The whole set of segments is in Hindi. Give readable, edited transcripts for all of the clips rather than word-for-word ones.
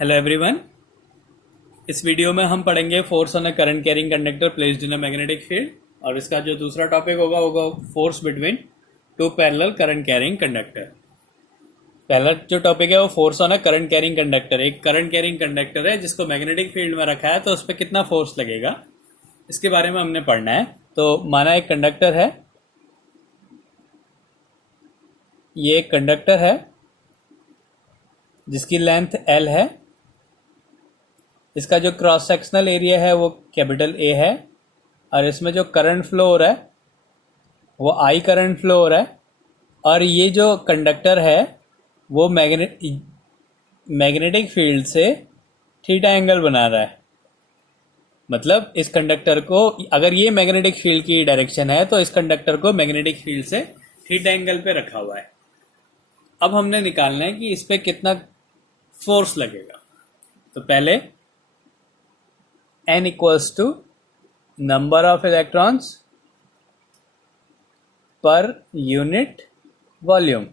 Hello everyone. इस वीडियो में हम पढ़ेंगे force on a current carrying conductor placed in a magnetic field, और इसका जो दूसरा टॉपिक होगा force between two parallel current carrying conductor. पहला जो टॉपिक है वो force on a current carrying conductor. एक करंट कैरिंग कंडक्टर है जिसको मैग्नेटिक फील्ड में रखा है, तो उस पर कितना फोर्स लगेगा इसके बारे में हमने पढ़ना है। तो माना एक कंडक्टर है, ये एक कंडक्टर है जिसकी लेंथ L है। इसका जो क्रॉस सेक्शनल एरिया है वो कैपिटल A है, और इसमें जो करंट फ्लो हो रहा है वो I करंट फ्लो हो रहा है। और ये जो कंडक्टर है वो मैग्नेटिक फील्ड से थीटा एंगल बना रहा है। मतलब इस कंडक्टर को, अगर ये मैग्नेटिक फील्ड की डायरेक्शन है तो इस कंडक्टर को मैग्नेटिक फील्ड से थीटा एंगल पे रखा हुआ है। अब हमने निकालना है कि इस पे कितना फोर्स लगेगा। तो पहले n equals to number of electrons per unit volume.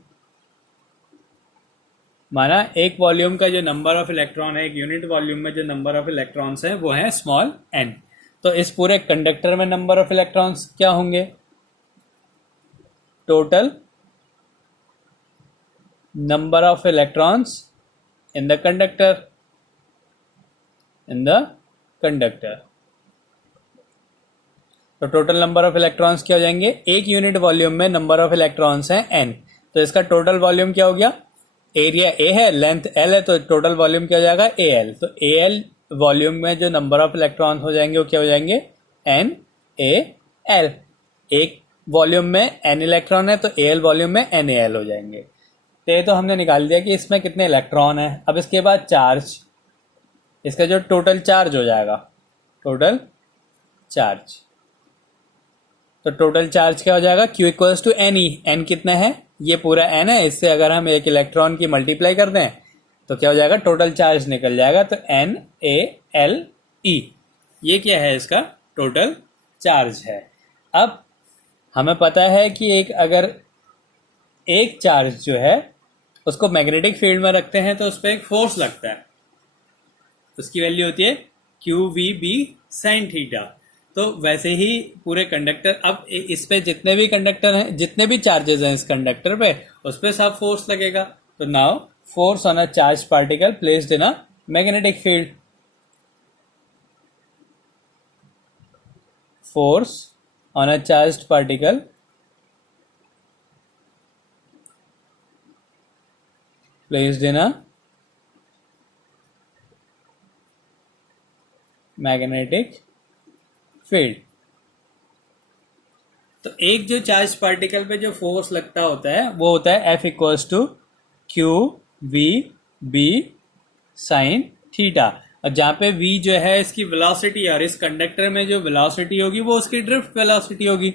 माना एक वॉल्यूम का जो नंबर ऑफ इलेक्ट्रॉन है, एक यूनिट वॉल्यूम में जो नंबर ऑफ इलेक्ट्रॉन्स हैं वो है स्मॉल n। तो इस पूरे कंडक्टर में नंबर ऑफ इलेक्ट्रॉन्स क्या होंगे? Total number of electrons in the conductor, तो टोटल नंबर ऑफ इलेक्ट्रॉन्स क्या हो जाएंगे? एक यूनिट वॉल्यूम में नंबर ऑफ इलेक्ट्रॉन्स हैं n, तो इसका टोटल वॉल्यूम क्या हो गया? एरिया A है, लेंथ L है, तो टोटल वॉल्यूम क्या हो जाएगा? AL। तो AL वॉल्यूम में जो नंबर ऑफ इलेक्ट्रॉन्स हो जाएंगे वो क्या हो जाएंगे? NaL। एक वॉल्यूम में n इलेक्ट्रॉन है तो AL वॉल्यूम में NaL हो जाएंगे। तो ये तो हमने निकाल दिया कि इसमें कितने इलेक्ट्रॉन हैं। अब इसके बाद चार्ज, इसका जो टोटल चार्ज हो जाएगा, टोटल चार्ज, तो टोटल चार्ज क्या हो जाएगा? Q equals to N E. N कितना है? ये पूरा n है, इससे अगर हम एक इलेक्ट्रॉन की मल्टीप्लाई कर दें तो क्या हो जाएगा? टोटल चार्ज निकल जाएगा। तो NaLe, ये क्या है? इसका टोटल चार्ज है। अब हमें पता है कि अगर एक चार्ज जो है उसको मैग्नेटिक फील्ड में रखते हैं तो उस पर एक फोर्स लगता है, उसकी वैल्यू होती है QVB sin थीटा। तो वैसे ही पूरे कंडक्टर, अब इस पे जितने भी कंडक्टर हैं, जितने भी चार्जेस हैं इस कंडक्टर पे, उस पर सब फोर्स लगेगा। तो now force on a charge particle placed in a magnetic field. Force on a charge particle placed in a magnetic field। तो एक जो चार्ज पार्टिकल पे जो फोर्स लगता होता है वो होता है F equals to QVB sin theta. और जहाँ पे V जो है इसकी वेलोसिटी, और इस कंडक्टर में जो वेलोसिटी होगी वो उसकी ड्रिफ्ट वेलोसिटी होगी,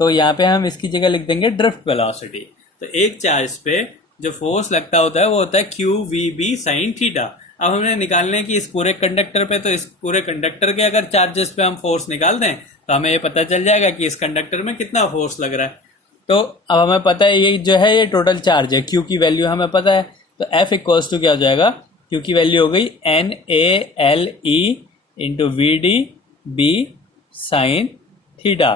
तो यहाँ पे हम इसकी जगह लिख देंगे ड्रिफ्ट वेलोसिटी। तो एक चार्ज पे जो फोर्स लगता होता है वो होता है QVB sin थीटा। अब हमने निकालने हैं कि इस पूरे कंडक्टर पे, तो इस पूरे कंडक्टर के अगर चार्जेस पे हम फोर्स निकाल दें तो हमें ये पता चल जाएगा कि इस कंडक्टर में कितना फोर्स लग रहा है। तो अब हमें पता है ये जो है ये टोटल चार्ज है, Q की वैल्यू हमें पता है। तो F इक्वल्स टू क्या हो जाएगा? Q की वैल्यू हो गई NaLe into VDB sin theta.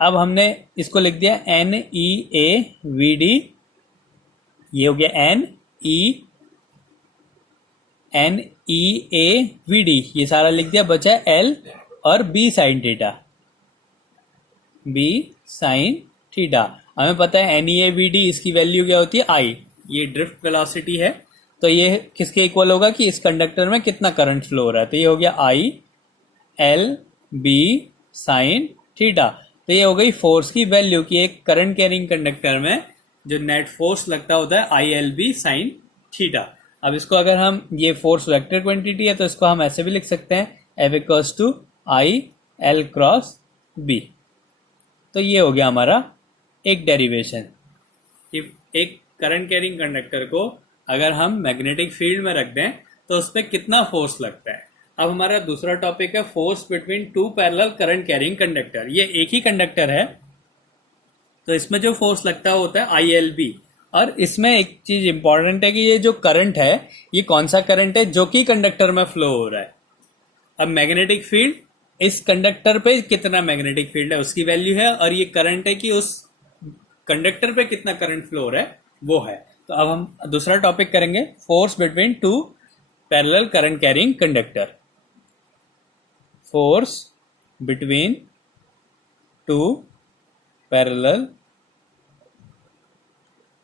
अब हमने इसको लिख दिया NeaVD, ये हो गया NeaVD, ये सारा लिख दिया, बचा L और B sin theta, B sin theta. हमें पता है NeaVD इसकी वैल्यू क्या होती है? I, ये ड्रिफ्ट वेलोसिटी है। तो ये किसके इक्वल होगा कि इस कंडक्टर में कितना करंट फ्लो हो रहा है? तो ये हो गया I L B sin theta. तो ये हो गई फोर्स की वैल्यू कि एक करंट कैरिंग कंडक्टर में जो नेट फोर्स लगता होता है ILB sin थीटा। अब इसको अगर हम, ये फोर्स वेक्टर क्वांटिटी है तो इसको हम ऐसे भी लिख सकते हैं F equals to IL cross B। तो ये हो गया हमारा एक डेरिवेशन कि एक करंट कैरिंग कंडक्टर को अगर हम मैग्नेटिक फील्ड में रख दें तो उस पर कितना फोर्स लगता है। अब हमारा दूसरा टॉपिक है force between two parallel current carrying conductor. ये एक ही कंडक्टर है तो इसमें जो फोर्स लगता होता है ILB, और इसमें एक चीज इंपॉर्टेंट है कि ये जो करंट है ये कौन सा करंट है जो कि कंडक्टर में फ्लो हो रहा है। अब मैग्नेटिक फील्ड, इस कंडक्टर पे कितना मैग्नेटिक फील्ड है उसकी वैल्यू है, और ये करंट है कि उस कंडक्टर पे कितना करंट फ्लो हो रहा है वो है। तो अब हम दूसरा टॉपिक करेंगे, force between two parallel current carrying conductor. Force between two parallel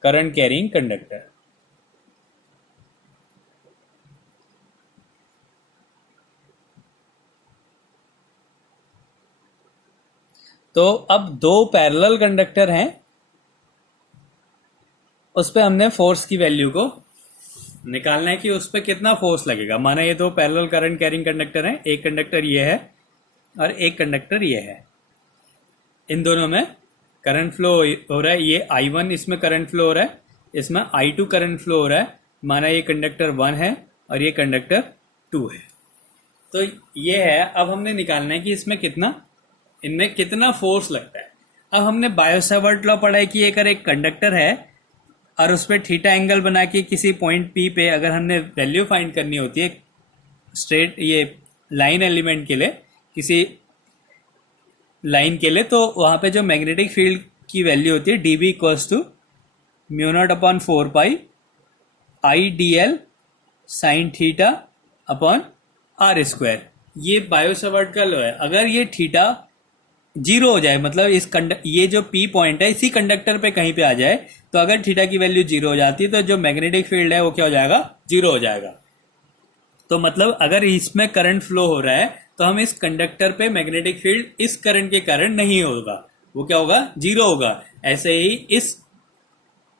current carrying conductor. तो अब दो पैरेलल कंडक्टर हैं, उस पे हमने फोर्स की वैल्यू को निकालना है कि उस पर कितना फोर्स लगेगा। माना ये दो पैरेलल करंट कैरिंग कंडक्टर हैं, एक कंडक्टर ये है और एक कंडक्टर ये है। इन दोनों में करंट फ्लो हो रहा है, ये I1 इसमें करंट फ्लो हो रहा है, इसमें I2 करंट फ्लो हो रहा है। माना ये कंडक्टर 1 है और ये कंडक्टर 2 है। तो ये है, अब हमने निकालना है कि इसमें कितना, इनमें कितना फोर्स लगता है। अब हमने बायो-सावर्ट लॉ पढ़ा है कि अगर एक कंडक्टर है और उस पर थीटा एंगल बना के किसी पॉइंट P पे अगर हमने वैल्यू फाइंड करनी होती है स्ट्रेट ये लाइन एलिमेंट के लिए, किसी लाइन के लिए, तो वहां पे जो मैग्नेटिक फील्ड की वैल्यू होती है dB equals to mu not upon 4 pi IDL sine theta upon R square. ये बायो-सावर्ट का लॉ है। अगर ये थीटा जीरो हो जाए, मतलब ये जो P पॉइंट है इसी कंडक्टर पे कहीं पे आ जाए, तो अगर थीटा की वैल्यू जीरो हो जाती है तो जो मैग्नेटिक फील्ड है वो क्या हो जाएगा, जीरो हो जाएगा। तो मतलब अगर इसमें करंट फ्लो हो रहा है तो हम इस कंडक्टर पे मैग्नेटिक फील्ड इस करंट के कारण नहीं होगा, वो क्या होगा, जीरो होगा। ऐसे ही इस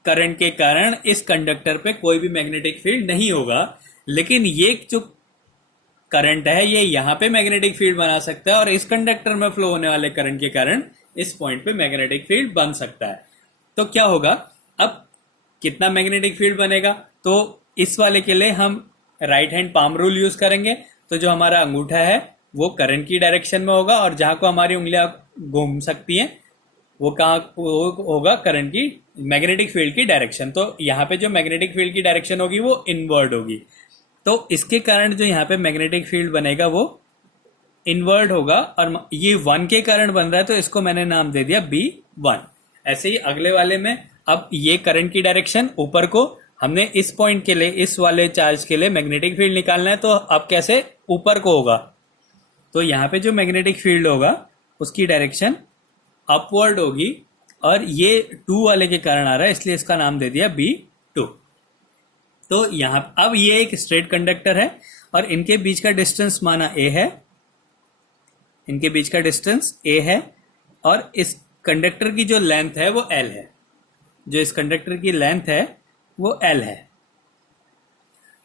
करंट के कारण इस कंडक्टर पे कोई भी मैग्नेटिक फील्ड नहीं होगा, लेकिन ये जो करंट है ये यहाँ पे मैग्नेटिक फील्ड बना सकता है और इस कंडक्टर में फ्लो होने वाले करंट के कारण इस पॉइंट पे मैग्नेटिक फील्ड बन सकता है। तो क्या होगा, अब कितना मैग्नेटिक फील्ड बनेगा, तो इस वाले के लिए हम right hand palm rule use करेंगे। तो जो हमारा अंगूठा है वो करंट की डायरेक्शन में होगा और जहां को हमारी उंगलियां घूम सकती हैं वो कहाँ होगा, करंट की मैग्नेटिक फील्ड की डायरेक्शन। तो यहाँ पे जो मैग्नेटिक फील्ड की डायरेक्शन होगी वो इनवर्ड होगी, तो इसके कारण जो यहाँ पे मैग्नेटिक फील्ड बनेगा वो इनवर्ड होगा। और ये 1 के कारण बन रहा है तो इसको मैंने नाम दे दिया B1। ऐसे ही अगले वाले में, अब ये करंट की डायरेक्शन ऊपर को, हमने इस पॉइंट के लिए, इस वाले चार्ज के लिए मैग्नेटिक फील्ड निकालना है, तो अब कैसे, ऊपर को होगा। तो यहाँ पे जो मैग्नेटिक फील्ड होगा उसकी डायरेक्शन अपवर्ड होगी और ये 2 वाले के कारण आ रहा है इसलिए इसका नाम दे दिया B2। तो यहाँ अब ये एक स्ट्रेट कंडक्टर है और इनके बीच का डिस्टेंस माना A है, इनके बीच का डिस्टेंस A है और इस कंडक्टर की जो लेंथ है वो L है, जो इस कंडक्टर की लेंथ है वो L है।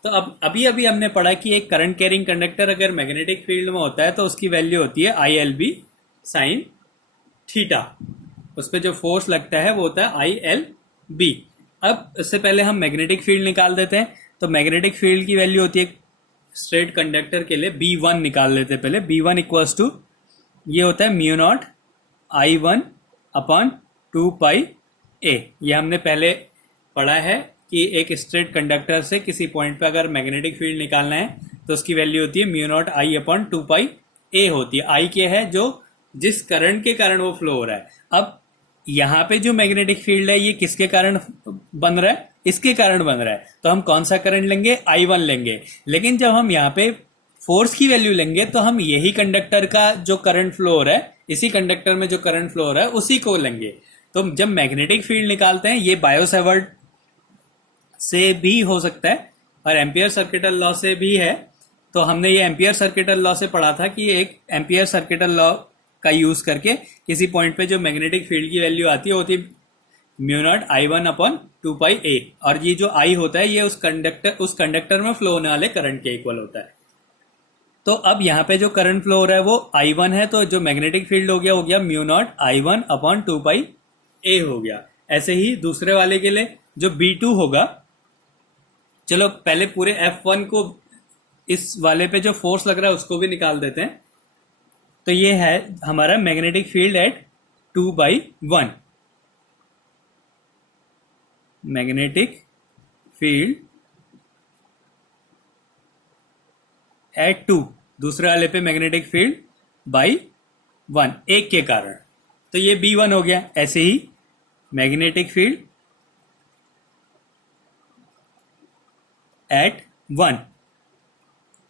तो अब अभी अभी हमने पढ़ा कि एक करंट कैरिंग कंडक्टर अगर मैग्नेटिक फील्ड में होता है तो उसकी वैल्यू होती है ILB साइन थीटा, उस पर जो फोर्स लगता है वो होता है ILB। अब इससे पहले हम मैग्नेटिक फील्ड निकाल देते हैं। तो मैग्नेटिक फील्ड की वैल्यू होती है स्ट्रेट कंडक्टर के लिए B1 निकाल लेते हैं पहले। B1 इक्वल्स टू ये होता है mu not I1 upon 2 pi A। ये हमने पहले पढ़ा है कि एक स्ट्रेट कंडक्टर से किसी पॉइंट पे अगर मैग्नेटिक फील्ड निकालना है तो उसकी वैल्यू होती है mu not I upon 2 pi A होती है। I के है जो जिस करंट के कारण वो फ्लो हो रहा है। अब यहाँ पे जो मैग्नेटिक फील्ड है ये किसके कारण बन रहा है, इसके कारण बन रहा है। तो हम कौन सा करंट लेंगे, I1 लेंगे। लेकिन जब हम यहाँ पे फोर्स की वैल्यू लेंगे तो हम यही कंडक्टर का जो करंट फ्लो हो रहा है, इसी कंडक्टर में जो करंट फ्लो हो रहा है उसी को लेंगे। तो जब मैग्नेटिक फील्ड निकालते हैं, ये बायो-सावर्ट से भी हो सकता है और एम्पियर सर्किटल लॉ से भी है। तो हमने ये एम्पियर सर्किटल लॉ से पढ़ा था कि एक एम्पियर सर्किटल लॉ का यूज करके किसी पॉइंट पे जो मैग्नेटिक फील्ड की वैल्यू आती है होती mu not I1 upon 2 pi A, और ये जो I होता है ये उस कंडक्टर में फ्लो होने वाले करंट के इक्वल होता है। तो अब यहाँ पे जो करंट फ्लो हो रहा है वो I1 है, तो जो मैग्नेटिक फील्ड हो गया mu not I1 upon 2 pi A हो गया। ऐसे ही दूसरे वाले के लिए जो B2 होगा, चलो पहले पूरे F1 को, इस वाले पे जो फोर्स लग रहा है उसको भी निकाल देते हैं। तो ये है हमारा magnetic field at 2/1। Magnetic field at 2, दूसरे वाले पे मैग्नेटिक फील्ड बाई 1, एक के कारण, तो ये B1 हो गया। ऐसे ही मैग्नेटिक फील्ड एट 1,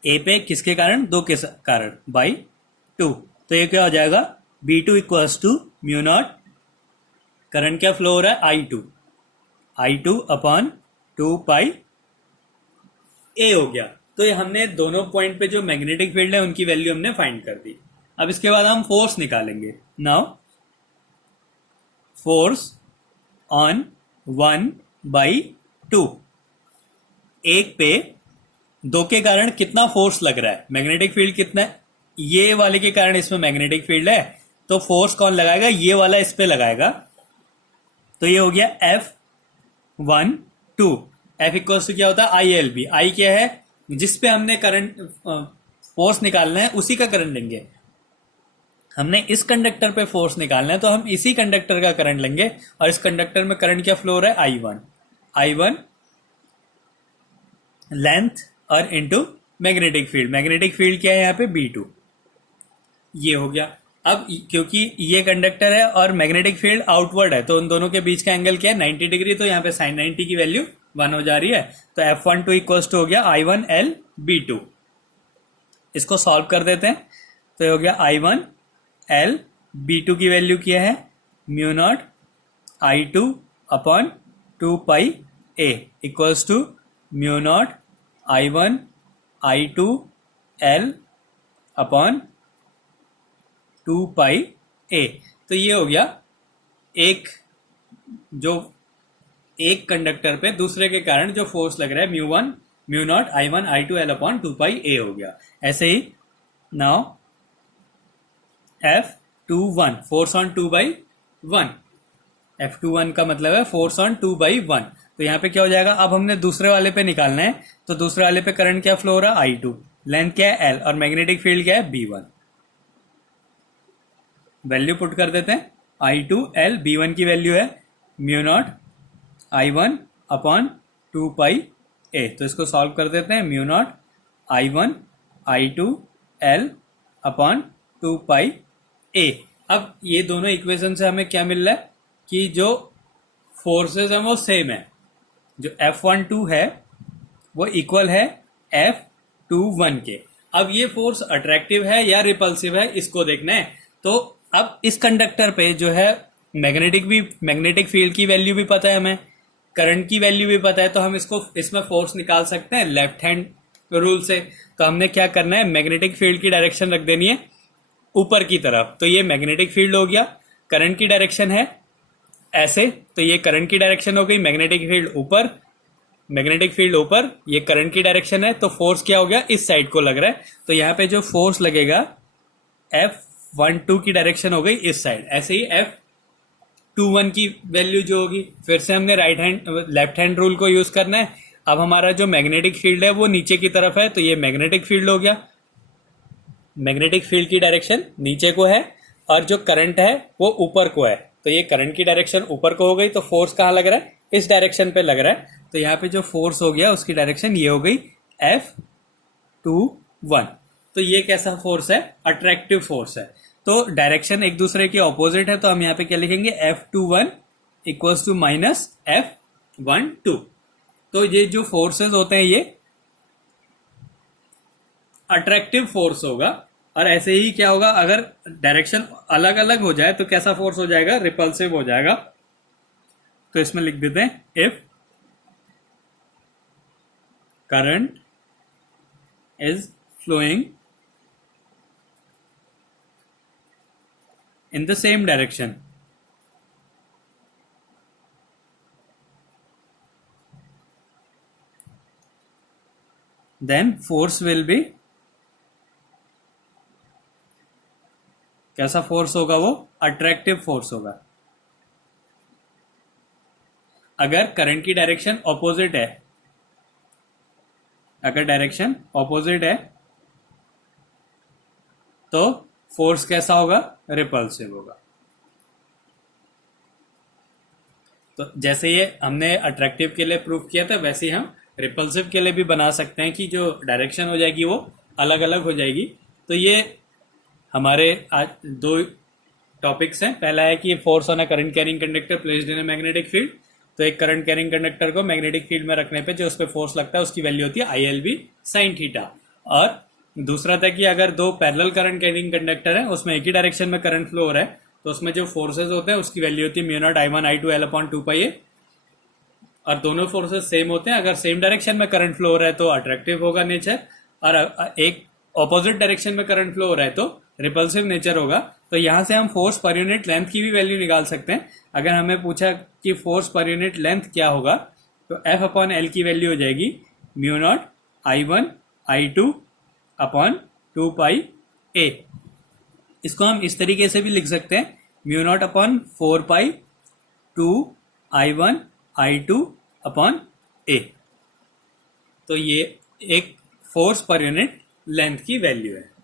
ए पे किसके कारण, 2 के कारण, बाई 2, तो ये क्या हो जाएगा, B2 equals to mu not, current क्या फ्लो हो रहा है, I2 अपॉन 2 पाई ए हो गया। तो ये हमने दोनों पॉइंट पे जो मैग्नेटिक फील्ड है उनकी वैल्यू हमने फाइंड कर दी। अब इसके बाद हम फोर्स निकालेंगे। नाउ फोर्स ऑन 1/2, एक पे 2 के कारण कितना फोर्स लग रहा है, मैग्नेटिक फील्ड कितना है, ये वाले के कारण इसमें मैग्नेटिक फील्ड है, तो फोर्स कौन लगाएगा, ये वाला इस पे लगाएगा, तो ये हो गया F12। F इक्वल्स टू क्या होता है, ILB। I क्या है, जिस पे हमने करंट फोर्स निकालना है उसी का करंट लेंगे। हमने इस कंडक्टर पे फोर्स निकालना है तो हम इसी कंडक्टर का करंट लेंगे, और इस कंडक्टर में करंट क्या फ्लो हो रहा है, I1 लेंथ और इनटू मैग्नेटिक फील्ड क्या है यहाँ पे, B2, ये हो गया। अब क्योंकि ये कंडक्टर है और मैग्नेटिक फील्ड आउटवर्ड है, तो उन दोनों के बीच का एंगल क्या है, 90 डिग्री, तो यहाँ पे sin 90 की वैल्यू 1 हो जा रही है, तो F12 इक्वल्स टू हो गया I1L B2। इसको सॉल्व कर देते हैं, तो ये हो गया I1L B2 की वैल्यू क्या है, mu not I2 upon 2 pi A equals to mu not I1 I2 L upon 2 pi A। तो ये हो गया एक कंडक्टर पे दूसरे के कारण जो फोर्स लग रहा है, mu not I1 I2 L upon 2 pi A हो गया। ऐसे ही now F21, force on 2/1, F21 का मतलब है फोर्स ऑन 2/1, तो यहाँ पे क्या हो जाएगा, अब हमने दूसरे वाले पे निकालना है, तो दूसरे वाले पे करंट क्या फ्लो हो रहा है, I2, लेंथ क्या है L, और मैग्नेटिक फील्ड क्या है, B1। वैल्यू पुट कर देते हैं, I2L B1 की वैल्यू है mu not I1 upon 2 pi A, तो इसको सॉल्व कर देते हैं, mu not I1 I2 L upon 2 pi A। अब ये दोनों इक्वेशन से हमें क्या मिल रहा है कि जो फोर्सेस हैं वो सेम है, जो F12 है वो इक्वल है F21 के। अब ये फोर्स अट्रैक्टिव है या रिपल्सिव है, इसको देखना है। तो अब इस कंडक्टर पे जो है मैग्नेटिक फील्ड की वैल्यू भी पता है हमें, करंट की वैल्यू भी पता है, तो हम इसमें फोर्स निकाल सकते हैं लेफ्ट हैंड रूल से। तो हमने क्या करना है, मैग्नेटिक फील्ड की डायरेक्शन रख देनी है ऊपर की तरफ, तो ये मैग्नेटिक फील्ड हो गया। करंट की डायरेक्शन है ऐसे, तो ये करंट की डायरेक्शन हो गई, मैग्नेटिक फील्ड ऊपर, ये करंट की डायरेक्शन है, तो फोर्स क्या हो गया, इस साइड को लग रहा है, तो यहाँ पे जो फोर्स लगेगा F12 की डायरेक्शन हो गई इस साइड। ऐसे ही F21 की वैल्यू जो होगी, फिर से हमने लेफ्ट हैंड रूल को यूज करना है। अब हमारा जो मैग्नेटिक फील्ड है वो नीचे की तरफ है, तो ये मैग्नेटिक फील्ड हो गया, मैग्नेटिक फील्ड की डायरेक्शन नीचे को है, और जो करंट है वो ऊपर को है, तो ये करंट की डायरेक्शन ऊपर को हो गई, तो फोर्स कहाँ लग रहा है, इस डायरेक्शन पे लग रहा है, तो यहाँ पे जो फोर्स हो गया उसकी डायरेक्शन ये हो गई F21। तो ये कैसा फोर्स है, अट्रैक्टिव फोर्स है। तो डायरेक्शन एक दूसरे के ऑपोजिट है, तो हम यहाँ पे क्या लिखेंगे, F21 equals to minus F12। तो ये जो फोर्सेस होते हैं ये अट्रैक्टिव फोर्स होगा, और ऐसे ही क्या होगा, अगर डायरेक्शन अलग अलग हो जाए तो कैसा फोर्स हो जाएगा, रिपल्सिव हो जाएगा। तो इसमें लिख देते हैं, if current is flowing in the same direction, then force will be, कैसा फोर्स होगा, वो अट्रैक्टिव फोर्स होगा। अगर करंट की डायरेक्शन ऑपोजिट है, तो फोर्स कैसा होगा, रिपल्सिव होगा। तो जैसे ये हमने अट्रैक्टिव के लिए प्रूफ किया था, वैसे ही हम रिपल्सिव के लिए भी बना सकते हैं कि जो डायरेक्शन हो जाएगी वो अलग अलग हो जाएगी। तो ये हमारे आज दो टॉपिक्स हैं। पहला है कि force on a current carrying conductor placed in a magnetic field. तो एक करंट कैरिंग कंडक्टर को मैग्नेटिक फील्ड में रखने पे जो उस पर फोर्स लगता है उसकी वैल्यू होती है ILB sin थीटा। और दूसरा था कि अगर दो पैरेलल करंट कैरिंग कंडक्टर है, उसमें एक ही डायरेक्शन में करंट फ्लो हो रहा है, तो उसमें जो फोर्सेज होते हैं उसकी वैल्यू होती है mu not I1 I2 L upon 2πa। और दोनों फोर्सेज सेम होते हैं। अगर सेम डायरेक्शन में करंट फ्लो हो रहा है तो अट्रैक्टिव होगा नेचर, और एक ऑपोजिट डायरेक्शन में करंट फ्लो हो रहा है तो रिपल्सिव नेचर होगा। तो यहां से हम फोर्स पर यूनिट लेंथ की भी वैल्यू निकाल सकते हैं। अगर हमें पूछा कि फोर्स पर यूनिट लेंथ क्या होगा, तो F अपॉन L की वैल्यू हो जाएगी mu not I1 I2 upon 2πa। इसको हम इस तरीके से भी लिख सकते हैं, mu not upon 4π 2 I1 I2 upon a। तो ये एक फोर्स पर यूनिट लेंथ की वैल्यू है।